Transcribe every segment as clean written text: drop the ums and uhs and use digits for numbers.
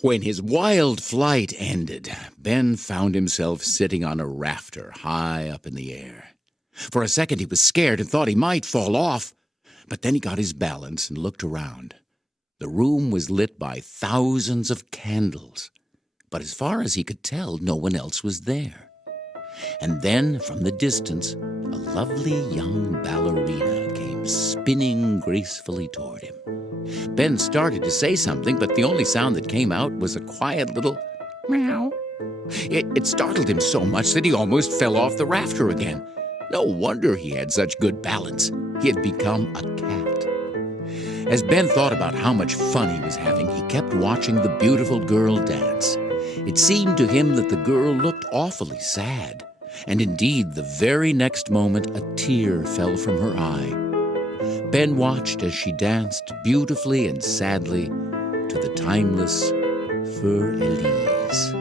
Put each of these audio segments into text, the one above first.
When his wild flight ended, Ben found himself sitting on a rafter high up in the air. For a second he was scared and thought he might fall off, but then he got his balance and looked around. The room was lit by thousands of candles, but as far as he could tell, no one else was there. And then, from the distance, a lovely young ballerina came spinning gracefully toward him. Ben started to say something, but the only sound that came out was a quiet little meow. It startled him so much that he almost fell off the rafter again. No wonder he had such good balance. He had become a cat. As Ben thought about how much fun he was having, he kept watching the beautiful girl dance. It seemed to him that the girl looked awfully sad, and indeed, the very next moment, a tear fell from her eye. Ben watched as she danced beautifully and sadly to the timeless Für Elise.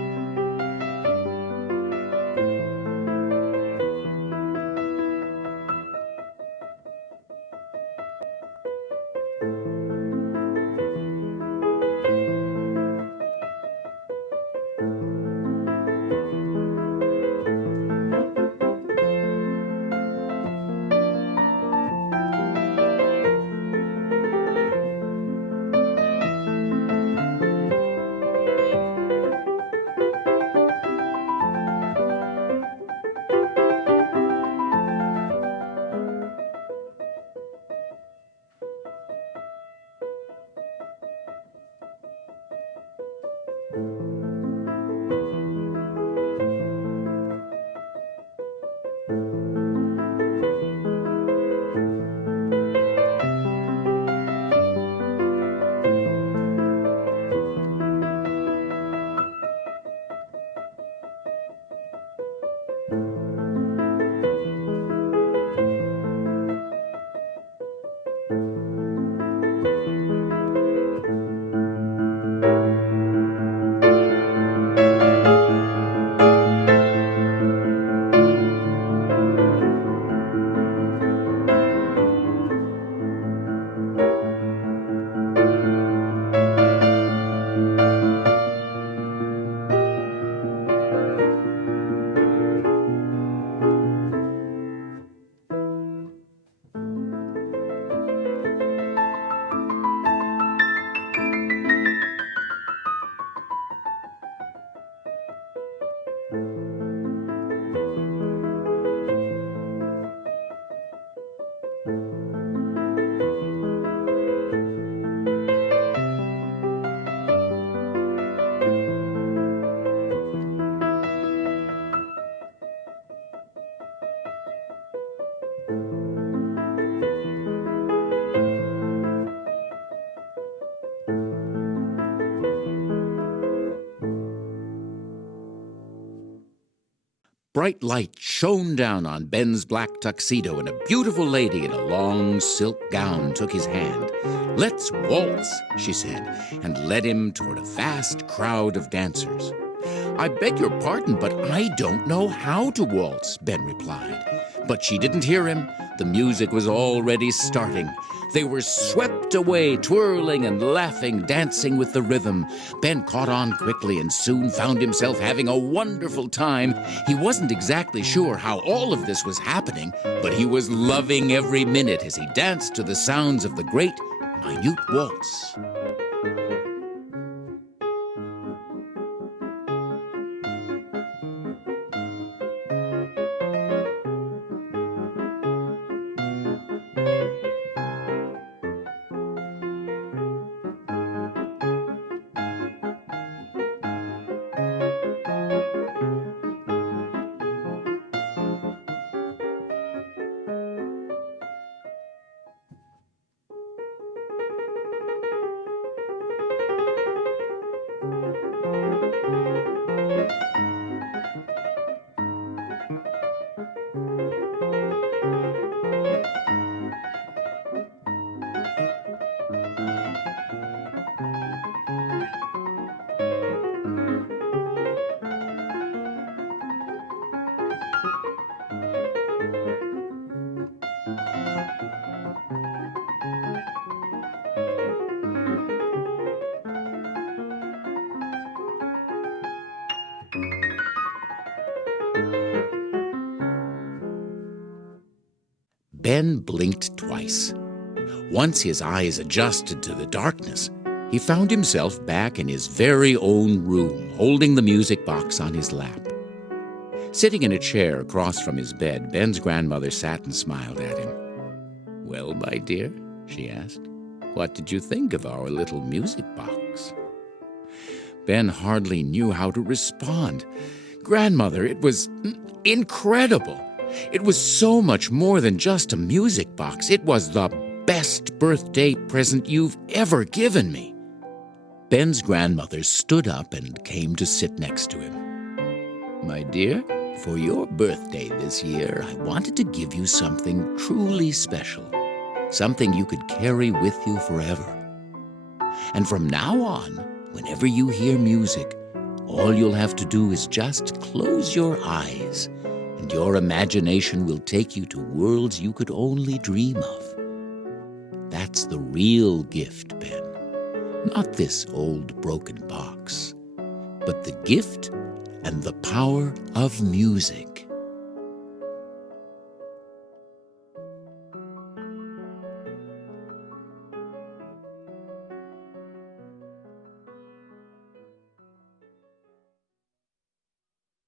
Bright light shone down on Ben's black tuxedo, and a beautiful lady in a long silk gown took his hand. "Let's waltz," she said, and led him toward a vast crowd of dancers. "I beg your pardon, but I don't know how to waltz," Ben replied. But she didn't hear him. The music was already starting. They were swept away, twirling and laughing, dancing with the rhythm. Ben caught on quickly and soon found himself having a wonderful time. He wasn't exactly sure how all of this was happening, but he was loving every minute as he danced to the sounds of the great, minute waltz. Ben blinked twice. Once his eyes adjusted to the darkness, he found himself back in his very own room, holding the music box on his lap. Sitting in a chair across from his bed, Ben's grandmother sat and smiled at him. "Well, my dear," she asked, "what did you think of our little music box?" Ben hardly knew how to respond. "Grandmother, it was incredible. It was so much more than just a music box. It was the best birthday present you've ever given me." Ben's grandmother stood up and came to sit next to him. "My dear, for your birthday this year, I wanted to give you something truly special, something you could carry with you forever. And from now on, whenever you hear music, all you'll have to do is just close your eyes, and your imagination will take you to worlds you could only dream of. That's the real gift, Ben. Not this old broken box, but the gift and the power of music."